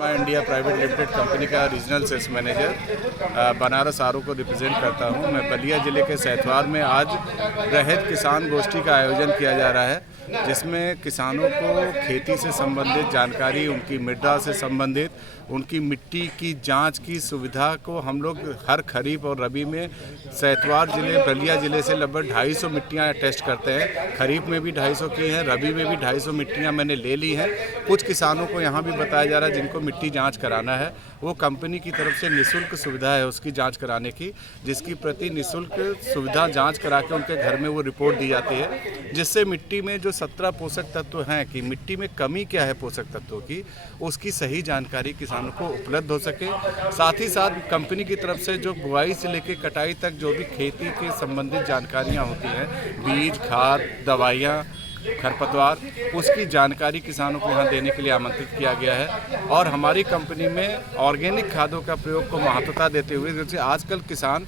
मैं India private limited company का regional sales manager Banaras RO को रिप्रेजेंट करता हूं। मैं बलिया ज़िले के सैतवार में आज रैयत किसान गोष्ठी का आयोजन किया जा रहा है, जिसमें किसानों को खेती से संबंधित जानकारी, उनकी मृदा से संबंधित, उनकी मिट्टी की जांच की सुविधा को हम लोग हर खरीफ और रबी में सैतवार ज़िले बलिया ज़िले से लगभग 250 मिट्टियाँ टेस्ट करते हैं। खरीफ में भी 250 की हैं, रबी में भी 250 मिट्टियाँ मैंने ले ली हैं। कुछ किसानों को यहाँ भी बताया जा रहा है जिनको मिट्टी जांच कराना है, वो कंपनी की तरफ से निःशुल्क सुविधा है उसकी जांच कराने की, जिसकी प्रति निःशुल्क सुविधा जांच करा के उनके घर में वो रिपोर्ट दी जाती है, जिससे मिट्टी में जो 17 पोषक तत्व हैं कि मिट्टी में कमी क्या है पोषक तत्वों की, उसकी सही जानकारी किसानों को उपलब्ध हो सके। साथ ही साथ कंपनी की तरफ से जो बुआई से लेकर कटाई तक जो भी खेती के संबंधित जानकारियाँ होती हैं, बीज, खाद, दवाइयाँ, खरपतवार, उसकी जानकारी किसानों को यहाँ देने के लिए आमंत्रित किया गया है। और हमारी कंपनी में ऑर्गेनिक खादों का प्रयोग को महत्वता देते हुए, जैसे आजकल किसान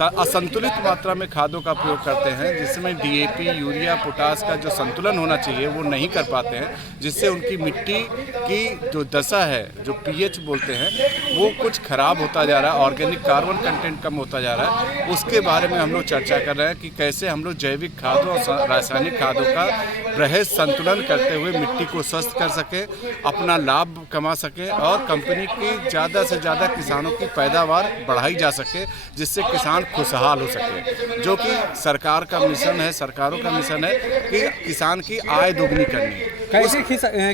असंतुलित मात्रा में खादों का प्रयोग करते हैं, जिसमें डीएपी, यूरिया, पोटास का जो संतुलन होना चाहिए वो नहीं कर पाते हैं, जिससे उनकी मिट्टी की जो दशा है, जो पीएच बोलते हैं, वो कुछ खराब होता जा रहा है, ऑर्गेनिक कार्बन कंटेंट कम होता जा रहा है। उसके बारे में हम लोग चर्चा कर रहे हैं कि कैसे हम लोग जैविक खादों और रासायनिक खादों का बृहद संतुलन करते हुए मिट्टी को स्वस्थ कर सके, अपना लाभ कमा सके और कंपनी की ज़्यादा से ज़्यादा किसानों की पैदावार बढ़ाई जा सके, जिससे किसान खुशहाल हो सके। जो कि सरकार का मिशन है, सरकारों का मिशन है कि किसान की आय दोगुनी करनी। कैसे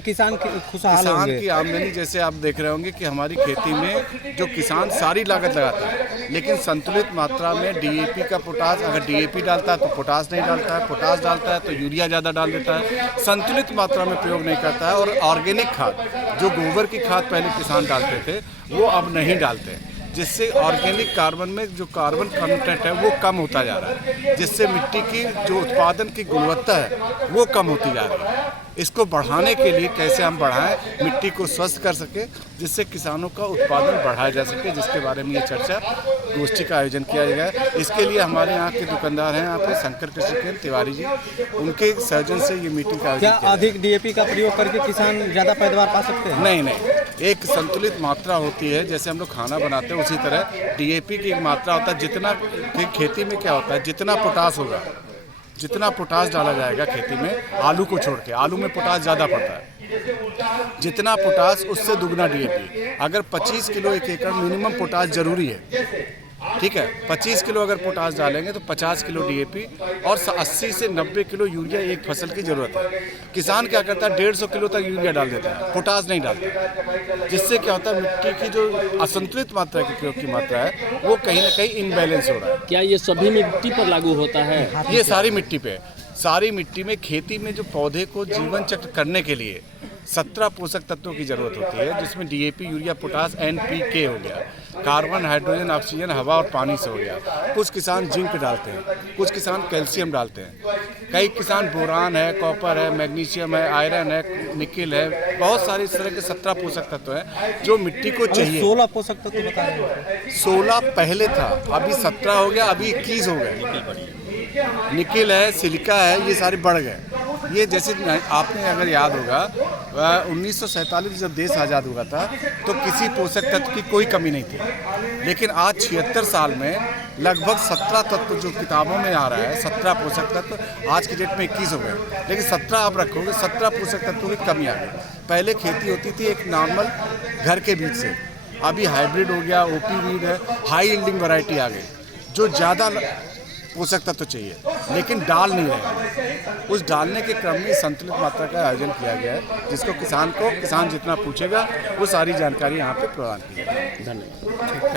किसान खुशहाल होंगे? की आमदनी, जैसे आप देख रहे होंगे कि हमारी खेती में जो किसान सारी लागत लगाता है, लेकिन संतुलित मात्रा में डीएपी का पोटास, अगर डीएपी डालता है तो पोटास नहीं डालता है, पोटास डालता है तो यूरिया ज़्यादा डाल देता है, संतुलित मात्रा में प्रयोग नहीं करता है। और ऑर्गेनिक खाद, जो गोबर की खाद पहले किसान डालते थे, वो अब नहीं डालते हैं, जिससे ऑर्गेनिक कार्बन में जो कार्बन कंटेंट है वो कम होता जा रहा है, जिससे मिट्टी की जो उत्पादन की गुणवत्ता है वो कम होती जा रही है। इसको बढ़ाने के लिए कैसे हम बढ़ाएं, मिट्टी को स्वस्थ कर सके, जिससे किसानों का उत्पादन बढ़ाया जा सके, जिसके बारे में ये चर्चा गोष्ठी का आयोजन किया गया है। इसके लिए हमारे यहाँ के दुकानदार हैं, यहाँ पे शंकर कृषि केंद्र तिवारी जी, उनके सहयोग से ये मीटिंग का आयोजन किया। क्या अधिक डीएपी का प्रयोग करके किसान ज़्यादा पैदावार पा सकते हैं? नहीं, एक संतुलित मात्रा होती है, जैसे हम लोग खाना बनाते हैं उसी तरह डीएपी की एक मात्रा होता है। जितना खेती में क्या होता है, जितना पोटास होगा, जितना पोटास डाला जाएगा खेती में, आलू को छोड़ के, आलू में पोटास ज़्यादा पड़ता है, जितना पोटास उससे दुगना डीएपी। अगर 25 किलो एक एकड़ मिनिमम पोटास जरूरी है, ठीक है, 25 किलो अगर पोटास डालेंगे तो 50 किलो डीएपी और 80 से 90 किलो यूरिया एक फसल की ज़रूरत है। किसान क्या करता है, 150 किलो तक यूरिया डाल देता है, पोटास नहीं डालता, जिससे क्या होता है, मिट्टी की जो असंतुलित मात्रा की प्रयोग की मात्रा है वो कहीं ना कहीं इनबैलेंस हो रहा है। क्या ये सभी मिट्टी पर लागू होता है? ये सारी मिट्टी पे, सारी मिट्टी में खेती में जो पौधे को जीवन चक्र करने के लिए 17 पोषक तत्वों की जरूरत होती है, जिसमें डीएपी, यूरिया, पोटास, एनपीके हो गया, कार्बन, हाइड्रोजन, ऑक्सीजन, हवा और पानी से हो गया। कुछ किसान जिंक डालते हैं, कुछ किसान कैल्शियम डालते हैं, कई किसान बोरान है, कॉपर है, मैग्नीशियम है, आयरन है, निकिल है, बहुत सारे इस तरह के 17 पोषक तत्व हैं जो मिट्टी को चाहिए। 16 पोषक तत्व बता रहे हैं। 16 पहले था, अभी 17 हो गया, अभी 21 हो गए। निकिल है, सिलिका है, ये सारे बढ़ गए। ये जैसे आपने अगर याद होगा 1947 जब देश आज़ाद हुआ था तो किसी पोषक तत्व की कोई कमी नहीं थी, लेकिन आज 76 साल में लगभग 17 तत्व जो किताबों में आ रहा है, 17 पोषक तत्व, आज की डेट में 21 हो गए, लेकिन 17 आप रखोगे, 17 पोषक तत्वों की कमी आ गई। पहले खेती होती थी एक नॉर्मल घर के बीज से, अभी हाइब्रिड हो गया, ओपी वीड है, हाई यील्डिंग वैरायटी आ गई जो ज़्यादा पोषक तत्व चाहिए, लेकिन डाल नहीं रहे। उस डालने के क्रम में संतुलित मात्रा का आयोजन किया गया है, जिसको किसान जितना पूछेगा वो सारी जानकारी यहाँ पे प्रदान की जाएगी। धन्यवाद।